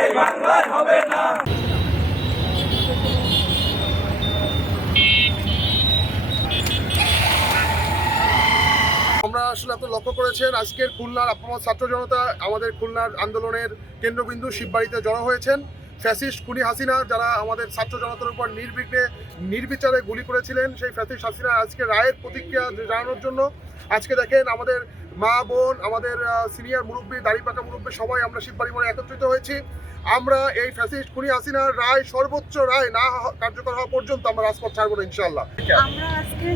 এই বাংলায় হবে না। আমরা আসলে আপনি লক্ষ্য করেছেন আজকের খুলনার আপামর ছাত্র জনতা আমাদের খুলনার আন্দোলনের কেন্দ্রবিন্দু শিববাড়িতে জড়ো হয়েছেন। ফ্যাসিস্ট খুনি হাসিনা যারা আমাদের ছাত্র জনতার উপর নির্বিঘ্নে নির্বিচারে গুলি করেছিলেন, সেই ফ্যাসিস্ট হাসিনা আজকে রায়ের প্রতিক্রিয়া জানানোর জন্য আজকে দেখেন আমাদের মা বোন, আমাদের সিনিয়র মুরব্বী, দাড়িপাকা মুরব্বী সবাই আমরা শিববাড়ি মোড়ে একত্রিত হয়েছি। আমরা এই ফ্যাসিস্ট খুনি হাসিনার রায়, সর্বোচ্চ রায় না কার্যকর হওয়া পর্যন্ত আমরা রাজপথ ছাড়বো না ইনশাআল্লাহ। আমরা আজকে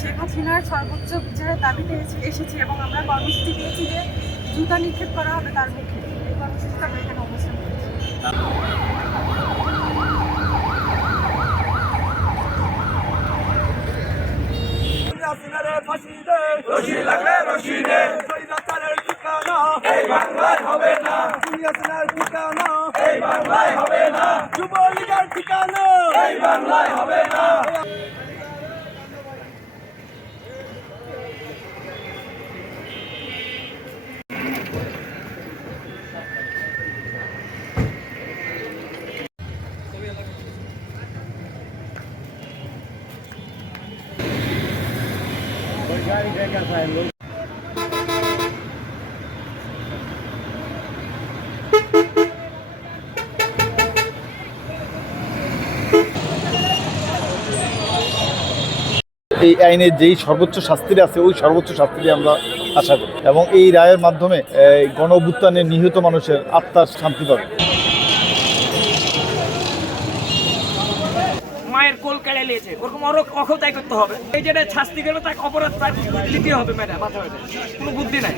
শেখ হাসিনার সর্বোচ্চ বিচারের দাবিতে এসেছি এবং আমরা কর্মসূচি দিয়েছি যে জুতা নিক্ষেপ করা হবে তার মুখে। এই কর্মসূচিতে আমরা এখানে অবস্থান করছি। রশি লাগলে রশি রে, ঠিকানা এই বাংলায় হবে না। ঠিকানা এই বাংলায় হবে না। যুবলীগের ঠিকানা এই বাংলায় হবে না। এই আইনের যেই সর্বোচ্চ শাস্তিটা আছে ওই সর্বোচ্চ শাস্তিটি আমরা আশা করি এবং এই রায়ের মাধ্যমে গণ অভ্যুত্থানে নিহত মানুষের আত্মার শান্তি পাবে। মায়ের কোল কেড়ে নিয়েছে, ওরকম আরো অক্ষতাই করতে হবে। এই যেটা শাস্তি করবে তাকে অপরাধ দিতে হবে, ম্যাডাম মাথা হয়েছে কোনো বুদ্ধি নাই।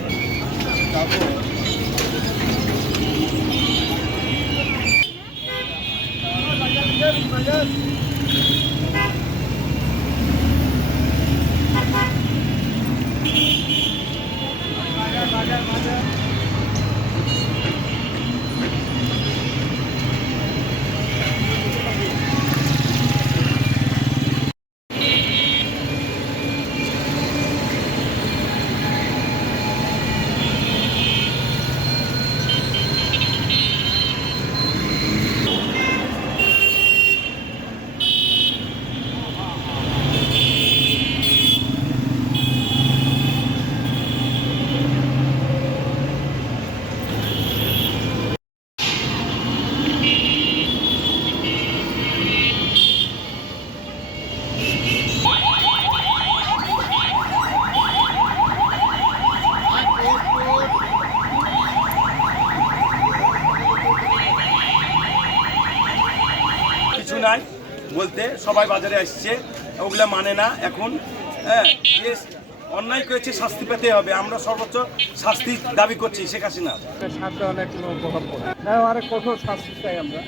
কিছু নাই বলতে, সবাই বাজারে আসছে, ওগুলা মানে না এখন। হ্যাঁ, অন্যায় করেছে শাস্তি পেতে হবে। আমরা সর্বোচ্চ শাস্তি দাবি করছি শেখ হাসিনা। সাথে অনেক প্রভাব পড়ে, আরো কঠোর শাস্তি চাই আমরা।